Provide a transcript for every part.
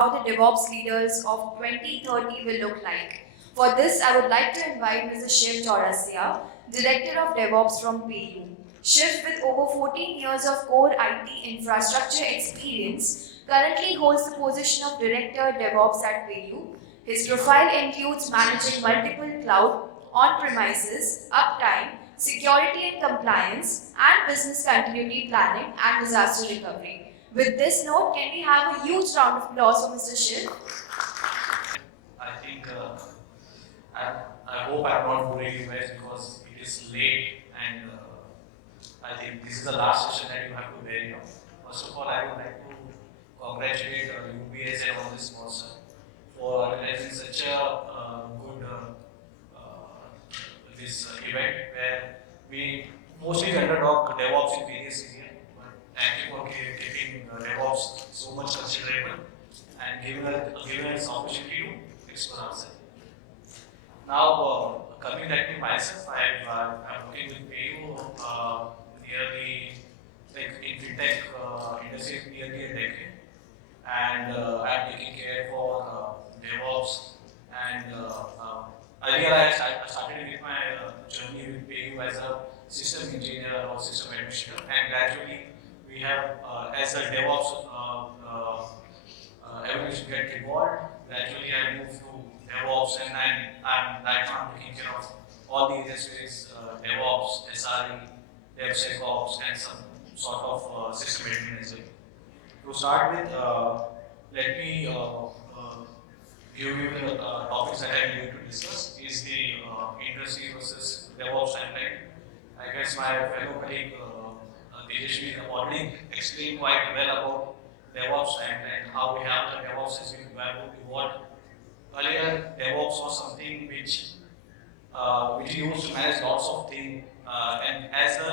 how the DevOps leaders of 2030 will look like. For this, I would like to invite Mr. Shiv Chourasia, Director of DevOps from PU. Shiv, with over 14 years of core IT infrastructure experience, currently holds the position of Director DevOps at PU. His profile includes managing multiple cloud, on-premises, uptime, security and compliance, and business continuity planning and disaster recovery. With this note, can we have a huge round of applause for Mr. Shiv? I think I hope I'm not boring you guys because it is late and I think this is the last session that you have to bear. First of all, I would like to congratulate UBS and all this sponsor for organizing such a good this event where we mostly underdog DevOps in various areas. But thank you for keeping DevOps so much considerable and giving us opportunity to explore ourselves. Now, coming back to myself, I'm working with PU nearly like in fintech industry nearly a decade, and I'm taking care for DevOps. And earlier I started with my journey with PU as a system engineer or system administrator, and gradually we have as a DevOps evolution get evolved. Gradually I moved to DevOps, and I'm right now taking care of all the areas with DevOps, SRE, DevSecOps, and some sort of system admin as well. To start with, let me give you the topics that I'm going to discuss is the industry versus DevOps timeline. I guess my fellow colleague 𝐃𝐞𝐶 already explained quite well about DevOps and how we have the DevOps has been evolved. Earlier, DevOps was something which used to manage lots of things, and as the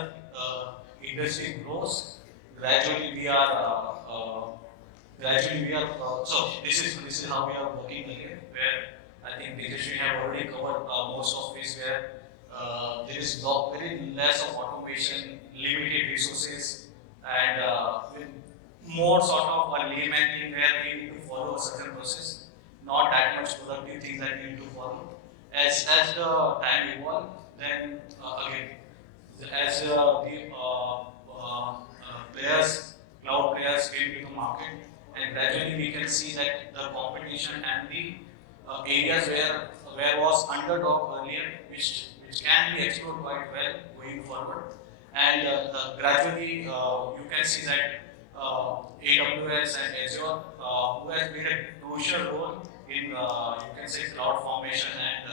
industry grows, gradually we are so this is how we are working again, where I think 𝐃𝐶 have already covered most of this, where there is very less of automation, limited resources, and with more sort of a layman thing where we need to follow a certain process, not that much productive things that we need to follow. As the time evolved, then again, as the cloud players came to the market, and gradually we can see that the competition and the areas where was underdog earlier, which can be explored quite well going forward. And gradually you can see that AWS and Azure, who has played a crucial role in you can say cloud formation and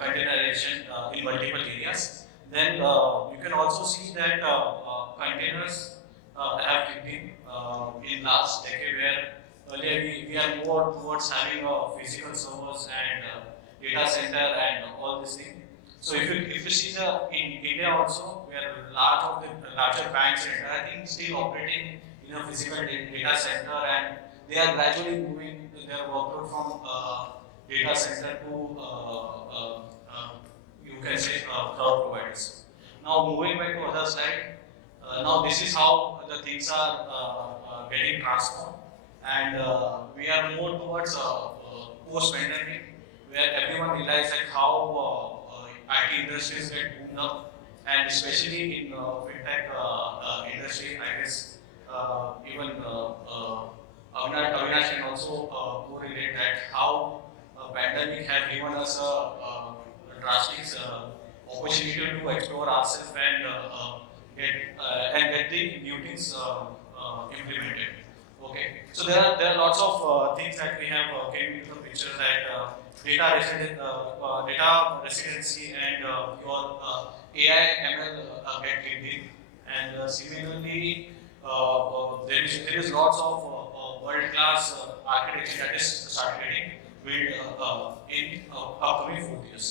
containerization in multiple areas. Then you can also see that containers have kicked in last decade, where earlier we are more towards having physical servers and data center and all these things. So if you see in India also, where larger banks and I think still operating in a physical data center, and they are gradually moving their workload from data center to you can say cloud providers. Now moving back to other slide. Now this is how the things are getting transformed, and we are more towards post-pandemic, where everyone realized that how IT industries get boomed up, and especially in fintech industry, I guess even Avinash can also correlate that how pandemic have given us a drastic opportunity to explore ourselves and get the new things implemented. Okay, so there are lots of things that we have came into the picture, that data residency and your AI ML get kicked in, and similarly there is lots of world-class architecture that is started getting built in upcoming 4 years.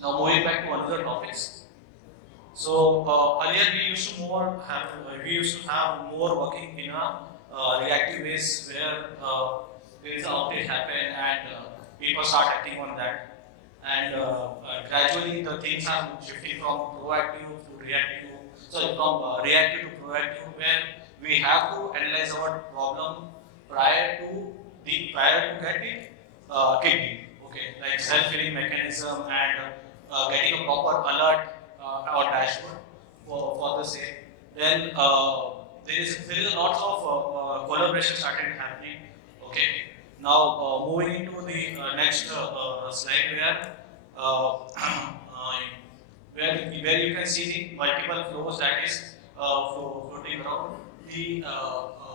Now moving back to another topics. So earlier we used to have more working in a reactive ways, where there is an outage happen and people start acting on that, and gradually the things are shifting from proactive to reactive. So from reactive to proactive, where we have to analyze our problem prior to getting 𝗃𝐞𝐸. Okay, like self-healing mechanism and getting a proper alert or dashboard for the same. Then there is a lot of collaboration started happening. Okay, now moving into the next slide uh, where you can see the multiple flows that is floating around.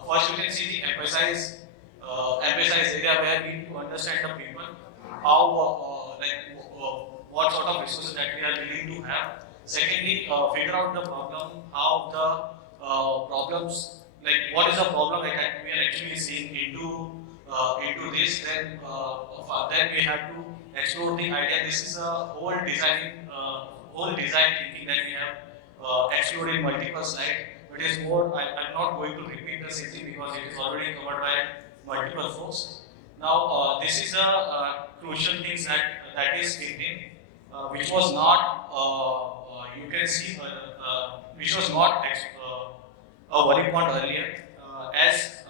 First you can see the emphasize area where we need to understand the people, how what sort of resources that we are willing to have. Secondly, figure out the problem, how the problems, like what is the problem that we are actually seeing into this. Then we have to explore the idea. This is a whole design thinking that we have explored in multiple slides. It is more. I'm not going to repeat the same thing because it is already covered by multiple folks. Now, this is a crucial thing that is thinking, which was not. You can see, which was not a worry point earlier, as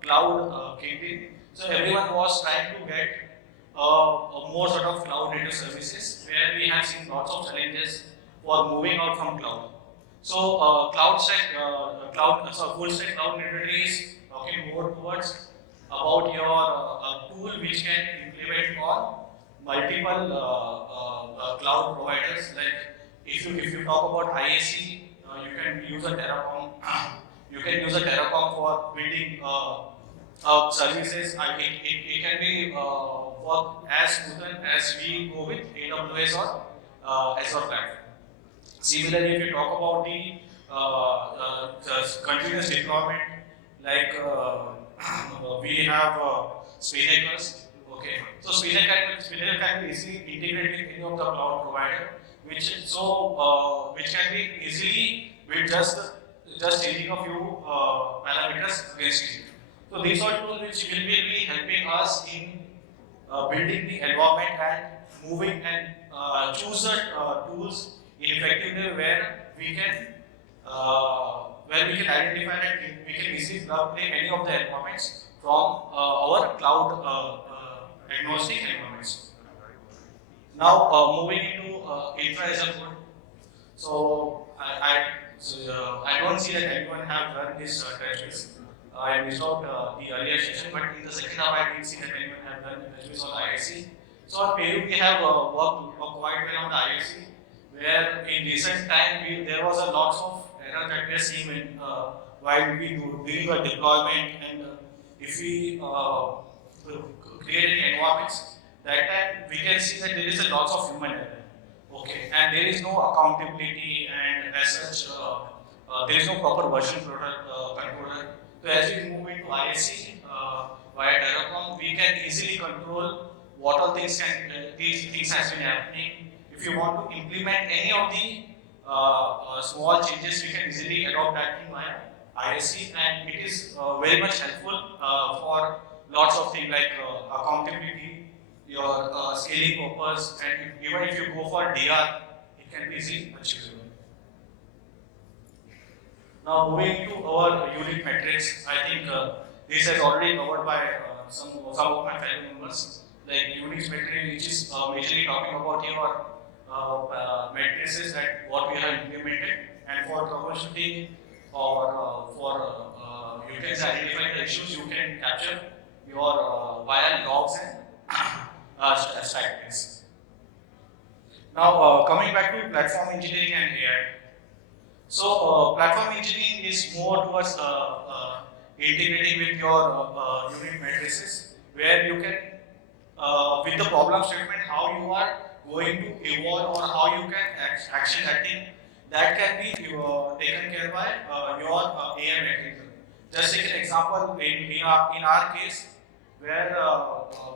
cloud kicked in. So everyone was trying to get more sort of cloud native services, where we have seen lots of challenges for moving out from cloud. So full stack cloud neutrality is talking more towards about your tool which can implement on multiple cloud providers. Like if you talk about IAC, you can use a Terraform. You can use a Terraform for building services. It can be work as smooth as we go with AWS or Azure platform. Similarly, if you talk about the continuous deployment, like we have Spinnakers. Okay, so Spinnaker can be easily integrated with any of the cloud provider, which can be easily with just changing a few parameters against each other. So these are tools which will be helping us in building the environment and moving and choose the tools in effective way where we can identify that we can easily plug in any of the environments from our cloud agnostic environments. Now moving into infra as a code. So I don't see that anyone have done this touch. I missed out the earlier session, but in the second half I did see that anyone have done touch base on IIC. So on PayU we have worked quite well on the IIC, where in recent time there was a lot of error that we are seeing while we doing a deployment, and if we create any environments, that time we can see that there is a lot of human error. Okay, and there is no accountability, and as such, there is no proper version controller. So as we move into ISC via Terraform, we can easily control what all these things has been happening. If you want to implement any of the small changes, we can easily adopt that thing via ISC, and it is very much helpful for lots of things like accountability, your scaling purpose, and even if you go for DR, it can be easily achievable. Now moving to our unit metrics, I think this is already covered by some of my fellow members. Like unit metric, which is majorly talking about your matrices that what we have implemented, and for troubleshooting or you can identify the issues, you can capture your via logs and statistics. Now coming back to platform engineering and AI. So platform engineering is more towards integrating with your unit matrices, where you can with the problem statement how you are going to evolve or how you can action that thing, that can be taken care by your AI mechanism. Just take an example in our case, where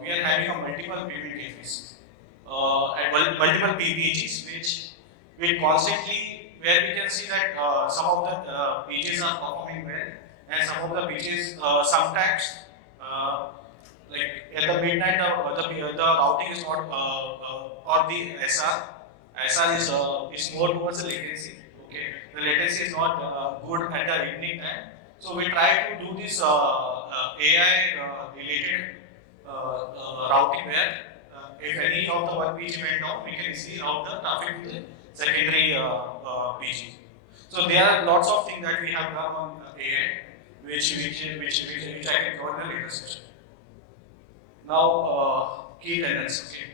we are having a multiple payment gateways and multiple PPGs which will constantly, where we can see that some of the pages are performing well, and some of the pages sometimes like at the midnight the routing is not or the SR is more towards the latency. Okay, the latency is not good at the evening time. So we try to do this AI related routing where if any of the one PG went down, we can easily route the traffic to the secondary PG. So there are lots of things that we have done on AI, which I can cover in a later session. Now, key tenets. Okay.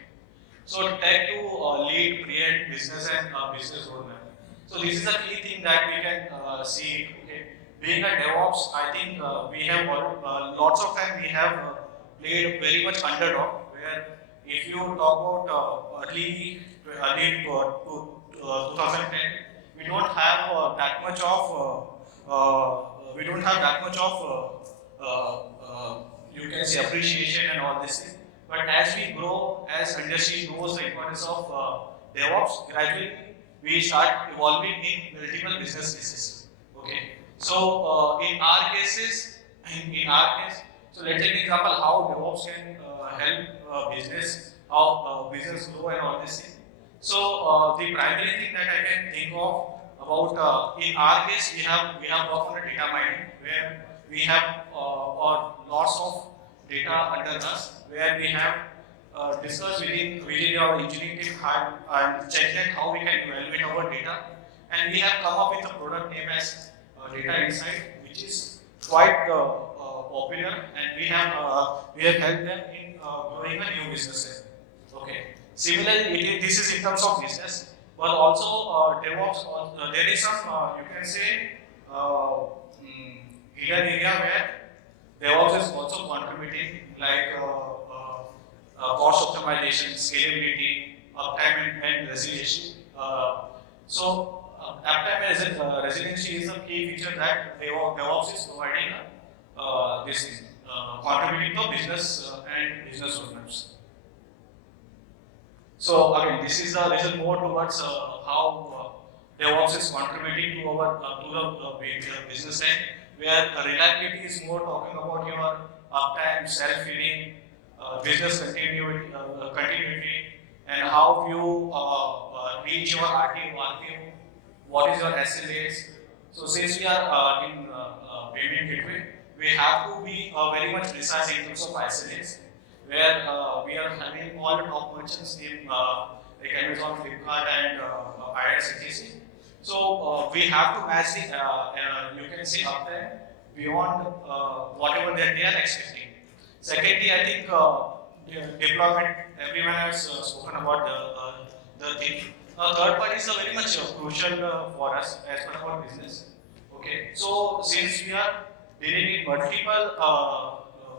So tech to lead, create business and business roadmap. So this is a key thing that we can see. Okay. Being a DevOps, I think we have lots of time we have played very much underdog. Where if you talk about early to 2010, we don't have that much of you can say appreciation and all this thing. But as we grow, as industry knows the importance of DevOps, gradually we start evolving in multiple business cases. Okay. So in our case, so let's take an example how DevOps can help business, how business grow and all this thing. So the primary thing that I can think of about in our case, we have worked on a data mining where we have lots of data under us, where we have discussed within our engineering team and checked that how we can evaluate our data, and we have come up with a product name as Data Insight, which is quite popular, and we have helped them in growing a new business. Okay. Similarly, this is in terms of business, but also DevOps. There is some you can say hidden area where DevOps is also contributing, like cost optimization, scalability, uptime and resiliency. Uptime and resiliency is a key feature that DevOps is providing this thing, contributing to business and business roadmaps. So again, this is a little more towards how DevOps is contributing to our the business end, where reliability is more talking about your uptime, self-healing, business continuity, and how you reach your RTO, what is your SLAs. So since we are in payment gateway, we have to be very much precise in terms of SLAs, where we are having all the top merchants in like Amazon, Flipkart, and IRCTC. So we have to match the you can say uptime beyond whatever that they are expecting. Secondly, I think deployment. Everyone has spoken about the thing. Third part is very much crucial for us as per our business. Okay, so since we are dealing with multiple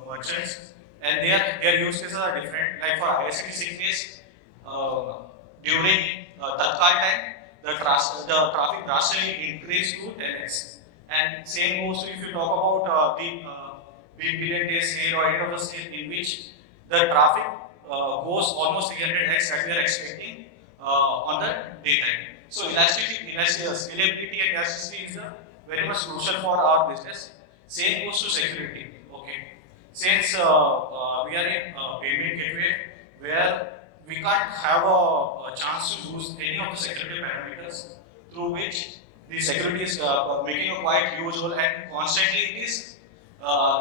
merchants, and their use cases are different. Like for ISP case, during Tatkal time, the traffic drastically increased to 10x. And same goes to if you talk about the big billion day sale or end of the sale, in which the traffic goes almost 300x that we are expecting on the daytime. So scalability and elasticity is very much crucial for our business. Same goes to security. Okay. Since we are in payment gateway where we can't have a chance to use any of the security parameters through which the security is making a quite huge role, and constantly it is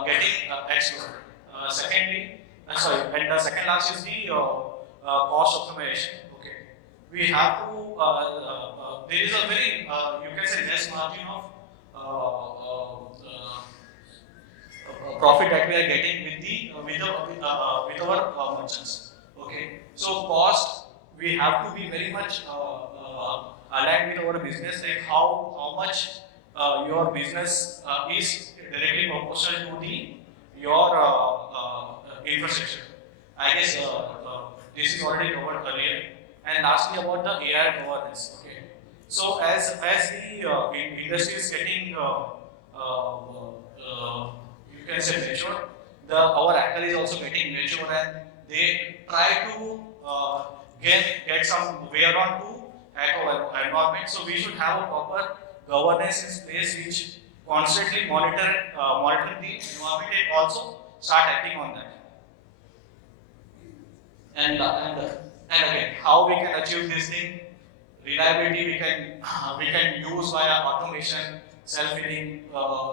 getting explored. And the second last is the cost optimization. Okay, we have to. There is a very you can say less margin of profit that we are getting with our merchants. Okay, so cost we have to be very much aligned with our business, like how much your business is directly proportional to your infrastructure. I guess this is already covered earlier. And lastly, about the AI governance. Okay, so as the industry is getting you can say mature, our actor is also getting mature, and they try to get some way around to hack our environment. So we should have a proper governance in place which constantly monitor the environment and also start acting on that. And again, how we can achieve this thing? Reliability we can use via automation, self-healing,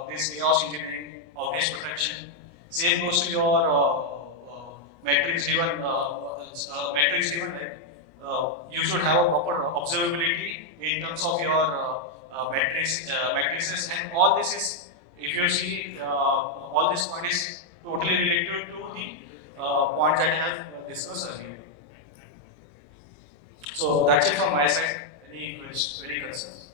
this chaos engineering, outage protection. Same goes to your metrics driven, like you should have a proper observability in terms of your matrices, and all this is, if you see, all this point is totally related to the point that I have discussed earlier. So that's it from my side. Any concerns?